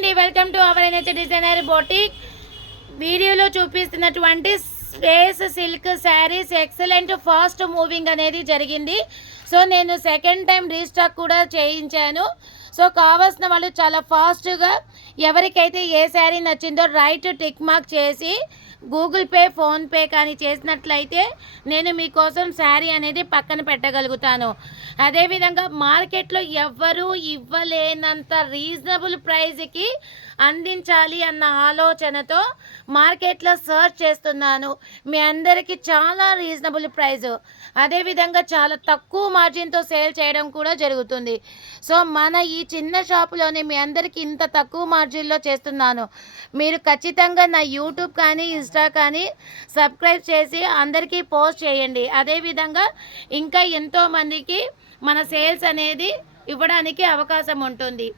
అండి, welcome to our NH designer boutique. వీడియోలో చూపిస్తున్నటువంటి space silk saris excellent fast moving అనేది జరిగింది. సో నేను సెకండ్ టైం రీస్టాక్ కూడా చేయించాను. సో కావాల్సిన వాళ్ళు చాలా ఫాస్ట్గా ఎవరికైతే ఏ శారీ నచ్చిందో రైట్ టిక్ మార్క్ చేసి గూగుల్ పే, ఫోన్పే కానీ చేసినట్లయితే నేను మీకోసం శారీ అనేది పక్కన పెట్టగలుగుతాను. అదేవిధంగా మార్కెట్లో ఎవ్వరూ ఇవ్వలేనంత రీజనబుల్ ప్రైస్కి అందించాలి అన్న ఆలోచనతో మార్కెట్లో సర్చ్ చేస్తున్నాను. మీ అందరికీ చాలా రీజనబుల్ ప్రైస్, అదేవిధంగా చాలా తక్కువ మార్జిన్తో సేల్ చేయడం కూడా జరుగుతుంది. సో మన ఈ చిన్న షాపులోనే మీ అందరికీ ఇంత తక్కువ మార్జిన్లో చేస్తున్నాను. మీరు ఖచ్చితంగా నా యూట్యూబ్ కానీ ఇన్స్టా కానీ సబ్స్క్రైబ్ చేసి అందరికీ పోస్ట్ చేయండి. అదేవిధంగా ఇంకా ఎంతోమందికి మన సేల్స్ అనేది ఇవ్వడానికి అవకాశం ఉంటుంది.